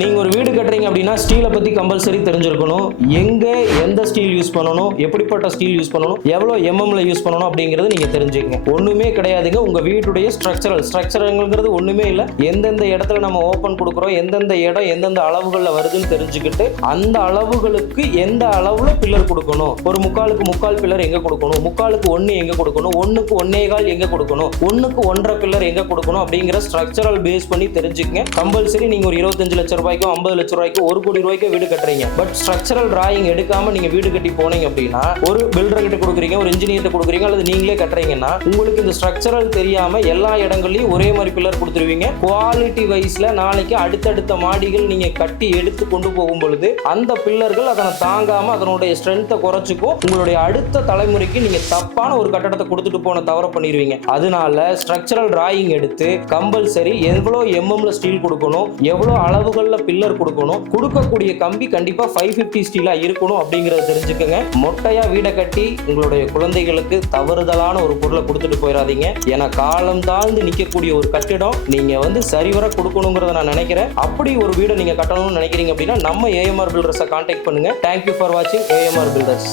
நீங்க ஒரு வீடு கட்டுறீங்க அப்படின்னா ஸ்டீலை பத்தி கம்பல்சரி தெரிஞ்சிருக்கணும். எங்க எந்த ஸ்டீல் யூஸ் பண்ணணும், எப்படிப்பட்ட ஸ்டீல் யூஸ் பண்ணணும், எவ்வளவு எம்எம்ல யூஸ் பண்ணணும் அப்படிங்கறது நீங்க தெரிஞ்சுக்கங்க. ஒண்ணுமே கிடையாதுங்க. உங்க வீட்டுடைய ஸ்ட்ரக்சர்ங்கிறது ஒண்ணுமே இல்ல. எந்தெந்த இடத்துல நம்ம ஓபன் கொடுக்குறோம், எந்தெந்த இடம் எந்தெந்த அளவுகள்ல வருதுன்னு தெரிஞ்சுக்கிட்டு அந்த அளவுகளுக்கு எந்த அளவுல பில்லர் கொடுக்கணும், ஒரு முக்கால் பில்லர் எங்க கொடுக்கணும், முக்காலுக்கு 1 எங்க கொடுக்கணும், 1க்கு 1.25 எங்க கொடுக்கணும், 1க்கு 1.5 பில்லர் எங்க கொடுக்கணும் அப்படிங்கிற ஸ்ட்ரக்சரல் பேஸ் பண்ணி தெரிஞ்சுக்கங்க. கம்பல்சரி நீங்க ஒரு 25 லட்சம் ரூபாய்க்கு 50 லட்சம் ரூபாய்க்கு 1 கோடி ரூபாய்க்கு வீடு கட்டுறீங்க. பட் ஸ்ட்ரக்சரல் டிராயிங் எடுக்காம நீங்க வீடு கட்டி போனீங்க அப்படின்னா, ஒரு பில்டர் கிட்ட கொடுக்குறீங்க, ஒரு இன்ஜினியர் கொடுக்குறீங்க, அல்லது நீங்களே கட்டுறீங்கன்னா உங்களுக்கு இந்த ஸ்ட்ரக்சரல் தெரியாம எல்லா இடங்கள்லயும் ஒரே மாதிரி பில்லர் கொடுத்துருவீங்க. குவாலிட்டி வைஸ்ல நாளைக்கு அடுத்தடுத்த மாடிகள் நீங்க கட்டி எடுத்து கொண்டு போகும் பொழுது அந்த பில்லர்கள் அதனை தாங்காம அதனுடைய ஸ்ட்ரென்த்தை குறைச்சிக்கும். உங்களுடைய அடுத்த தலைமுறைக்கு நீங்க தப்பான ஒரு கட்டடத்தை கொடுத்துட்டு போன தவற பண்ணிடுவீங்க. அதனால ஸ்ட்ரக்சரல் டிராயிங் எடுத்து கம்பல்சரி எவ்வளவு எம்எம்ல ஸ்டீல் கொடுக்கணும், எவ்வளவு அளவுகள்ல பில்லர் கொடுக்கணும், கொடுக்கக்கூடிய கம்பி கண்டிப்பா 550 ஸ்டீலா இருக்கணும் அப்படிங்கறத தெரிஞ்சுக்கங்க. மொட்டையா வீடை கட்டி உங்களுடைய குழந்தைகளுக்கு தவறுதலான ஒரு பொருளை கொடுத்துட்டு போயிடாதீங்க. ஏன்னா காலம் தாழ்ந்து நிக்கக்கூடிய ஒரு கட்டிடம் நீங்க சரிவர கொடுக்கணுங்கிறத நான் நினைக்கிறேன். அப்படி ஒரு வீடை நீங்க கட்டணும்னு நினைக்கிறீங்க அப்படின்னா நம்ம ஏஎம்ஆர் பில்டர்ஸை கான்டாக்ட் பண்ணுங்க. தேங்க்யூ ஃபார் வாட்சிங் ஏஎம்ஆர் பில்டர்ஸ்.